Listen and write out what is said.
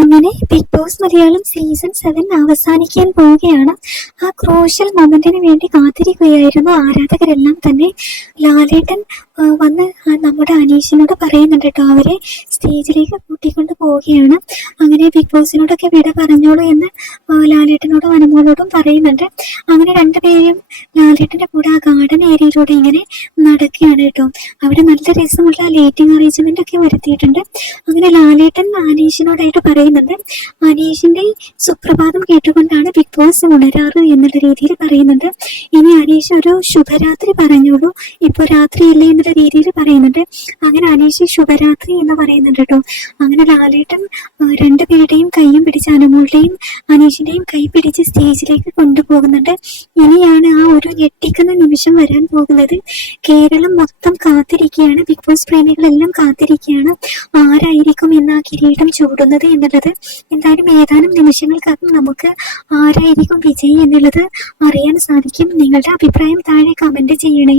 അങ്ങനെ big boss Malayalam season 7 അവസാനിക്കാൻ പോവുകയാണ്. ആ ക്രൂഷ്യൽ മൊമെന്റിന് വേണ്ടി കാത്തിരിക്കുകയായിരുന്നു ആരാധകരെല്ലാം തന്നെ. ലാലേട്ടൻ വന്ന് നമ്മുടെ അനീഷിനോട് പറയുന്നുണ്ട് കേട്ടോ, അവരെ സ്റ്റേജിലേക്ക് കൂട്ടിക്കൊണ്ട് പോവുകയാണ്. അങ്ങനെ ബിഗ് ബോസിനോടൊക്കെ വിട പറഞ്ഞോളൂ എന്ന് ലാലേട്ടനോടും അനുമോളോടും പറയുന്നുണ്ട്. അങ്ങനെ രണ്ടുപേരും ലാലേട്ടന്റെ കൂടെ ആ ഗാർഡൻ ഏരിയയിലൂടെ ഇങ്ങനെ നടക്കുകയാണ് കേട്ടോ. അവിടെ നല്ല രസമുള്ള ലൈറ്റിംഗ് അറേഞ്ച്മെന്റ് ഒക്കെ വരുത്തിയിട്ടുണ്ട്. അങ്ങനെ ലാലേട്ടൻ അനീഷിനോടായിട്ട് പറയുന്നുണ്ട്, അനീഷിന്റെ സുപ്രഭാതം കേട്ടുകൊണ്ടാണ് ബിഗ് ബോസ് ഉണരാറ് എന്നുള്ള രീതിയിൽ പറയുന്നുണ്ട്. ഇനി അനീഷ് ഒരു ശുഭരാത്രി പറഞ്ഞോളൂ, ഇപ്പൊ രാത്രിയല്ലേ എന്നുള്ള രീതിയിൽ പറയുന്നുണ്ട്. അങ്ങനെ അനീഷ് ശുഭരാത്രി എന്ന് പറയുന്നുണ്ട് കേട്ടോ. അങ്ങനെ ലാലേട്ടൻ രണ്ടുപേരുടെയും കൈയും പിടിച്ച്, അനുമോളുടെയും അനീഷിന്റെയും കൈ പിടിച്ച് സ്റ്റേജിലേക്ക് കൊണ്ടുപോകുന്നുണ്ട്. ഇനിയാണ് ആ ഒരു ഞെട്ടിക്കുന്ന നിമിഷം വരാൻ പോകുന്നത്. കേരളം മൊത്തം കാത്തിരിക്കുകയാണ്, ബിഗ് ബോസ് പ്രേമികളെല്ലാം കാത്തിരിക്കുകയാണ് ആരായിരിക്കും എന്ന ആ കിരീടം ചൂടുന്നത് എന്നുള്ളത്. എന്തായാലും ഏതാനും നിമിഷങ്ങൾക്കകം നമുക്ക് ആരായിരിക്കും വിജയി എന്നുള്ളത് അറിയാൻ സാധിക്കും. നിങ്ങളുടെ അഭിപ്രായം താഴെ കമന്റ് ചെയ്യണേ.